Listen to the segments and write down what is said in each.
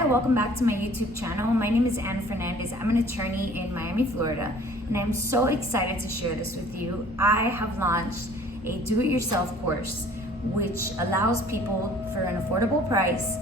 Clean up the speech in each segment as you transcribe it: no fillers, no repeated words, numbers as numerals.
Hi, welcome back to my YouTube channel. My name is Anna Fernandez. I'm an attorney in Miami, Florida, and I'm so excited to share this with you. I have launched a do-it-yourself course which allows people for an affordable price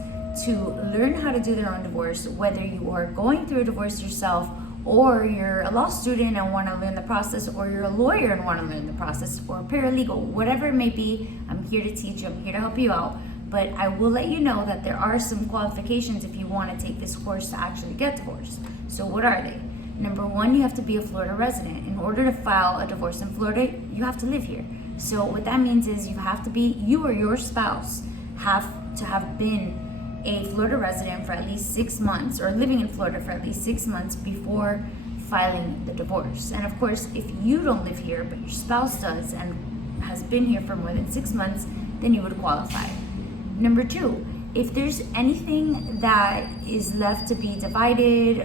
to learn how to do their own divorce, whether you are going through a divorce yourself or you're a law student and want to learn the process, or you're a lawyer and want to learn the process, or a paralegal, whatever it may be. I'm here to teach you, I'm here to help you out. But I will let you know that there are some qualifications if you want to take this course to actually get divorced. So what are they? Number one, you have to be a Florida resident. In order to file a divorce in Florida, you have to live here. So what that means is you or your spouse have to have been a Florida resident for at least 6 months, or living in Florida for at least 6 months before filing the divorce. And of course, if you don't live here, but your spouse does and has been here for more than 6 months, then you would qualify. Number two, if there's anything that is left to be divided,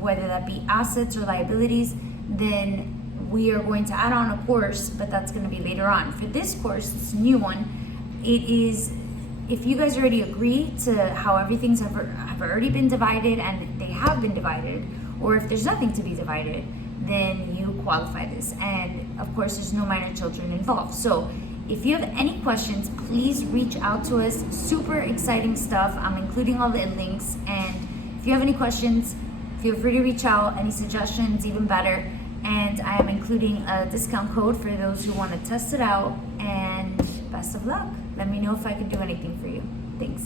whether that be assets or liabilities, then we are going to add on a course, but that's going to be later on. For this course, this new one, it is, if you guys already agree to how everything's have already been divided and they have been divided, or if there's nothing to be divided, then you qualify this. And of course, there's no minor children involved. So if you have any questions, please reach out to us. Super exciting stuff. I'm including all the links. And if you have any questions, feel free to reach out. Any suggestions, even better. And I am including a discount code for those who want to test it out. And best of luck. Let me know if I can do anything for you. Thanks.